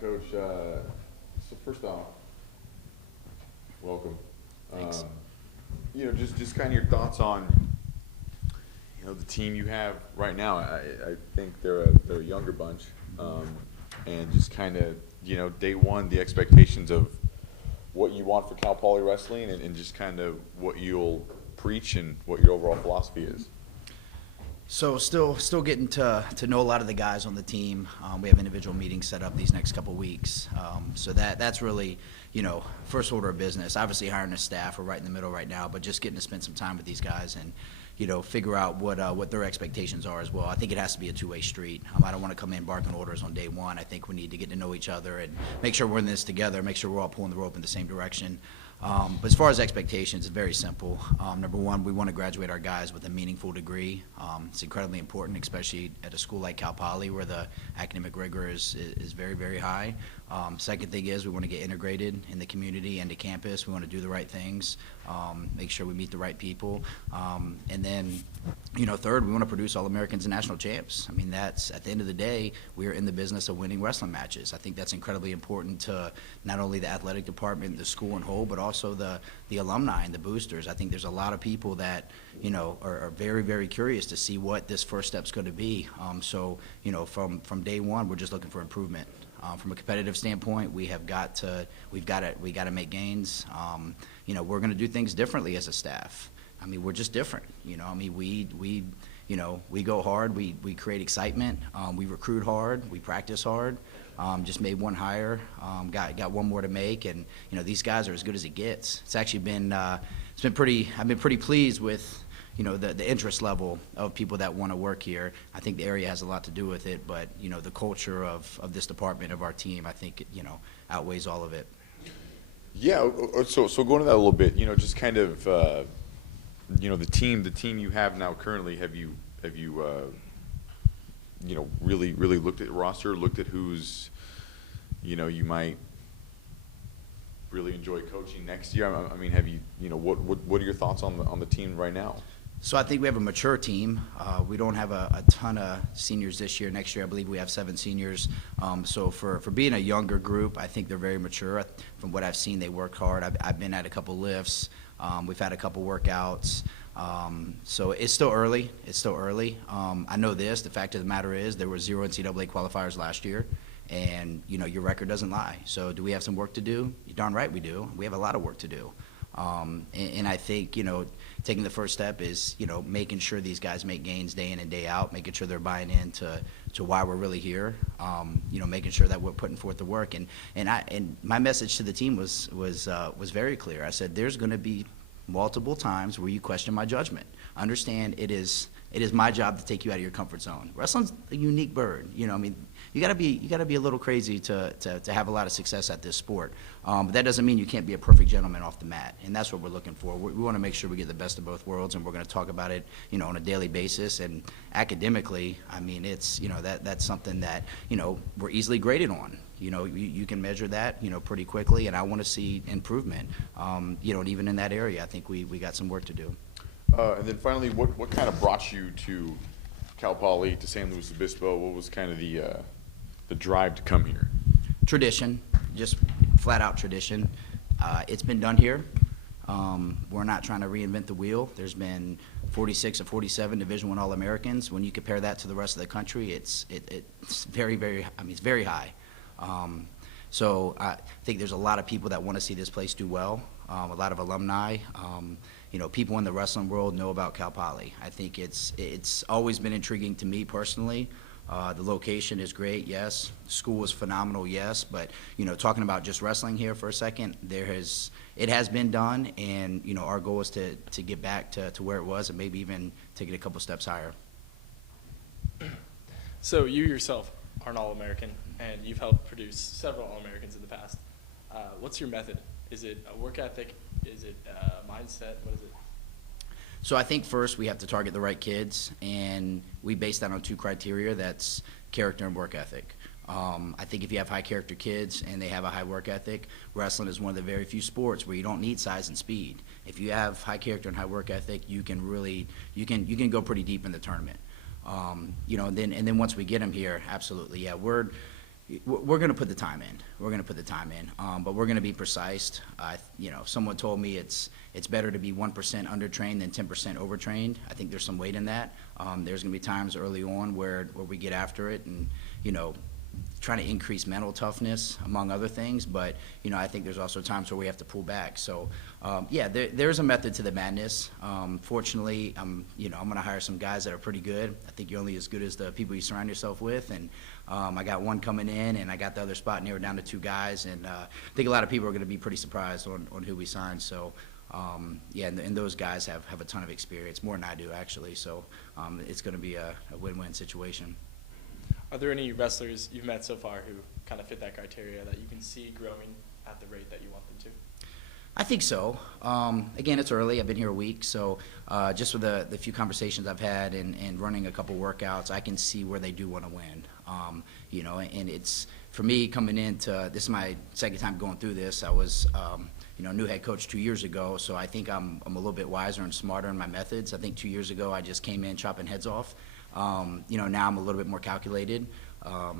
Coach. So first off, welcome. Thanks. Just kind of your thoughts on, the team you have right now. I think they're a younger bunch, and just kind of, day one, the expectations of what you want for Cal Poly wrestling, and just kind of what you'll preach and what your overall philosophy is. So still getting to know a lot of the guys on the team. We have individual meetings set up these next couple weeks. So that's really, first order of business. Obviously hiring a staff, we're right in the middle right now, but just getting to spend some time with these guys and, figure out what their expectations are as well. I think it has to be a two-way street. I don't want to come in barking orders on day one. I think we need to get to know each other and make sure we're in this together, make sure we're all pulling the rope in the same direction. But as far as expectations, it's very simple. Number one, we want to graduate our guys with a meaningful degree. It's incredibly important, especially at a school like Cal Poly where the academic rigor is very, very high. Second thing is we want to get integrated in the community and the campus. We want to do the right things, make sure we meet the right people. And then, third, we want to produce All-Americans and national champs. I mean, that's, at the end of the day, we're in the business of winning wrestling matches. I think that's incredibly important to not only the athletic department, the school and whole, but also the alumni and the boosters. I think there's a lot of people that, are very, very curious to see what this first step's going to be. So, from day one, we're just looking for improvement. From a competitive standpoint, we got to make gains. We're going to do things differently as a staff. I mean, we're just different. We go hard. We create excitement. We recruit hard. We practice hard. Just made one hire. Got one more to make, and these guys are as good as it gets. It's actually been I've been pretty pleased with the interest level of people that want to work here. I think the area has a lot to do with it, but the culture of this department, of our team, I think outweighs all of it. Yeah. So going to that a little bit, just kind of the team you have now currently. Have you really looked at the roster, looked at who's you might really enjoy coaching next year? I mean, have you what are your thoughts on the team right now? So I think we have a mature team. We don't have a ton of seniors this year. Next year, I believe we have 7 seniors. So for being a younger group, I think they're very mature. From what I've seen, they work hard. I've been at a couple lifts. We've had a couple workouts. So it's still early. I know this. The fact of the matter is there were 0 NCAA qualifiers last year. And, your record doesn't lie. So do we have some work to do? You're darn right we do. We have a lot of work to do. And I think, taking the first step is, making sure these guys make gains day in and day out, making sure they're buying into why we're really here, making sure that we're putting forth the work. And my message to the team was very clear. I said, there's going to be multiple times where you question my judgment. Understand it is my job to take you out of your comfort zone. Wrestling's a unique bird. You gotta be a little crazy to have a lot of success at this sport. But that doesn't mean you can't be a perfect gentleman off the mat, and that's what we're looking for. We want to make sure we get the best of both worlds, and we're going to talk about it, on a daily basis. And academically, I mean, it's that's something that we're easily graded on. You can measure that pretty quickly, and I want to see improvement. And even in that area, I think we got some work to do. And then finally, what kind of brought you to Cal Poly, to San Luis Obispo? What was kind of the drive to come here? Tradition, just flat out tradition. It's been done here. We're not trying to reinvent the wheel. There's been 46 or 47 Division I All-Americans. When you compare that to the rest of the country, it's very, very, it's very high. So I think there's a lot of people that want to see this place do well, a lot of alumni. People in the wrestling world know about Cal Poly. I think it's always been intriguing to me personally. The location is great, yes. School is phenomenal, yes. But talking about just wrestling here for a second, it has been done, and our goal is to get back to where it was, and maybe even take it a couple steps higher. So you yourself are an All-American, and you've helped produce several All-Americans in the past. What's your method? Is it a work ethic? Is it a mindset? What is it? So I think first we have to target the right kids, and we base that on 2 criteria. That's character and work ethic. I think if you have high character kids and they have a high work ethic, wrestling is one of the very few sports where you don't need size and speed. If you have high character and high work ethic, you can go pretty deep in the tournament. And then once we get them here, absolutely, yeah, we're going to put the time in. We're going to put the time in, but we're going to be precise. Someone told me it's better to be 1% undertrained than 10% overtrained. I think there's some weight in that. There's going to be times early on where we get after it and, trying to increase mental toughness, among other things. But, I think there's also times where we have to pull back. So, there's a method to the madness. Fortunately, I'm going to hire some guys that are pretty good. I think you're only as good as the people you surround yourself with. And I got one coming in, and I got the other spot narrowed down to 2 guys. And I think a lot of people are going to be pretty surprised on who we signed. So, and those guys have a ton of experience, more than I do, actually. So it's going to be a win-win situation. Are there any wrestlers you've met so far who kind of fit that criteria that you can see growing at the rate that you want them to? I think so. Again, it's early. I've been here a week, so just with the few conversations I've had and running a couple workouts, I can see where they do want to win. And it's, for me, coming into, this is my second time going through this. I was, new head coach 2 years ago, so I think I'm a little bit wiser and smarter in my methods. I think 2 years ago I just came in chopping heads off. Now I'm a little bit more calculated, a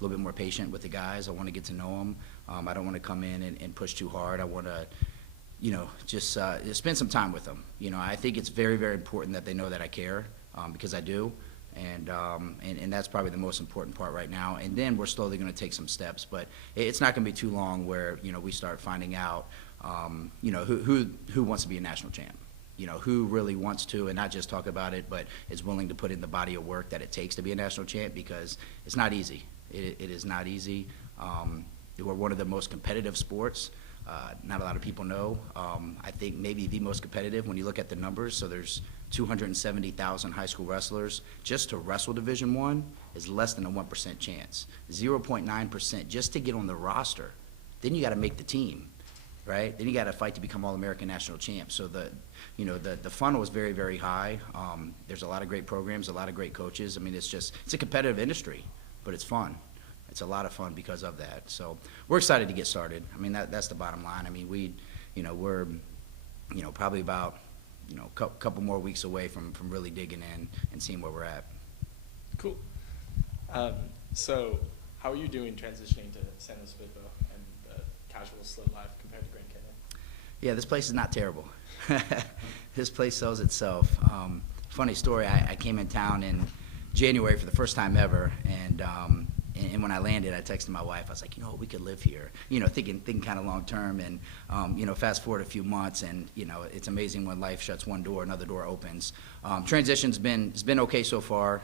little bit more patient with the guys. I want to get to know them. I don't want to come in and push too hard. I want to, just spend some time with them. I think it's very, very important that they know that I care, because I do. And that's probably the most important part right now. And then we're slowly going to take some steps, but it's not going to be too long where, we start finding out, who wants to be a national champ. Who really wants to, and not just talk about it, but is willing to put in the body of work that it takes to be a national champ, because it's not easy. It is not easy. We're one of the most competitive sports. Not a lot of people know. I think maybe the most competitive when you look at the numbers. So there's 270,000 high school wrestlers. Just to wrestle Division I is less than a 1% chance. 0.9% just to get on the roster. Then you got to make the team, right? Then you got to fight to become All-American national champ. So the funnel is very, very high. There's a lot of great programs, a lot of great coaches. I mean, it's a competitive industry, but it's fun. It's a lot of fun because of that. So we're excited to get started. I mean, that's the bottom line. I mean, we're, probably about, couple more weeks away from really digging in and seeing where we're at. Cool. So how are you doing transitioning to San Luis Obispo and the casual, slow life compared to Grand Canyon? Yeah, this place is not terrible. This place sells itself. Funny story, I came in town in January for the first time ever, and when I landed, I texted my wife. I was like, we could live here, thinking kind of long term. And, fast forward a few months, and, it's amazing when life shuts one door, another door opens. Transition's been okay so far.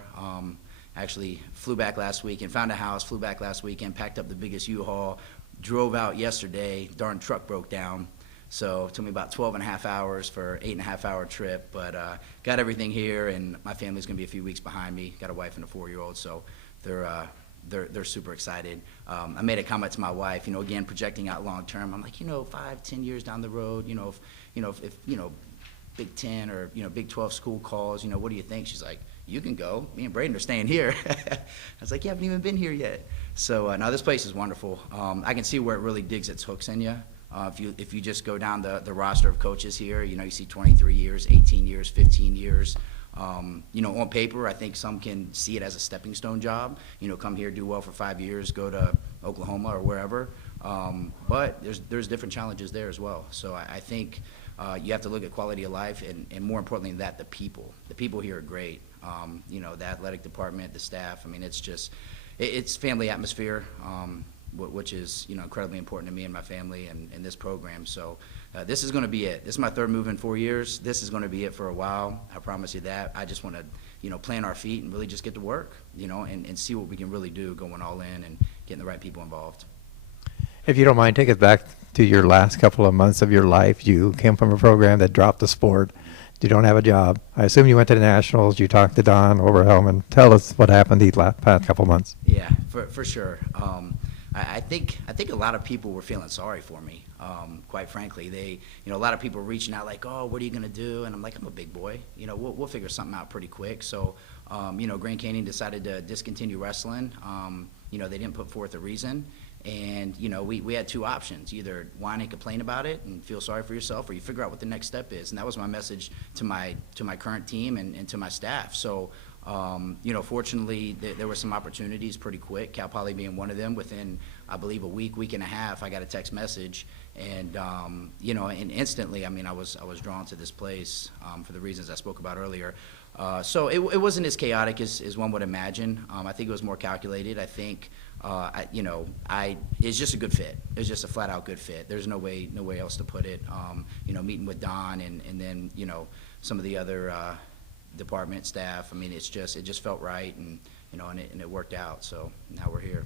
Actually flew back last week and found a house, flew back last weekend, packed up the biggest U-Haul, drove out yesterday, darn truck broke down. So it took me about 12 and a half hours for an 8.5-hour trip, but got everything here, and my family's going to be a few weeks behind me. Got a wife and a 4-year-old, so they're super excited. I made a comment to my wife, again, projecting out long term. I'm like, 5-10 years down the road, if Big 10 or, Big 12 school calls, what do you think? She's like, you can go. Me and Braden are staying here. I was like, you haven't even been here yet. So no, this place is wonderful. I can see where it really digs its hooks in you. If you just go down the roster of coaches here, you see 23 years, 18 years, 15 years. On paper, I think some can see it as a stepping stone job. Come here, do well for 5 years, go to Oklahoma or wherever. But there's different challenges there as well. So I think you have to look at quality of life, and more importantly than that, the people. The people here are great. The athletic department, the staff. I mean, it's family atmosphere. Which is incredibly important to me and my family and this program. So this is going to be it. This is my third move in 4 years. This is going to be it for a while. I promise you that. I just want to plant our feet and really just get to work, and see what we can really do going all in and getting the right people involved. If you don't mind, take us back to your last couple of months of your life. You came from a program that dropped the sport. You don't have a job. I assume you went to the Nationals. You talked to Don Overhelman. Tell us what happened these past couple of months. Yeah, for sure. I think a lot of people were feeling sorry for me. Quite frankly, a lot of people were reaching out like, "Oh, what are you gonna do?" And I'm like, "I'm a big boy. We'll figure something out pretty quick." So, Grand Canyon decided to discontinue wrestling. They didn't put forth a reason, and we had 2 options: either whine and complain about it and feel sorry for yourself, or you figure out what the next step is. And that was my message to my current team and to my staff. So, Fortunately, there were some opportunities pretty quick, Cal Poly being one of them. Within, I believe, a week and a half, I got a text message, and, and instantly, I was drawn to this place for the reasons I spoke about earlier. So it wasn't as chaotic as one would imagine. I think it was more calculated. I think, it's just a good fit. It's just a flat-out good fit. There's no way else to put it. Meeting with Don and then, some of the other department staff. It just felt right, and it worked out. So now we're here.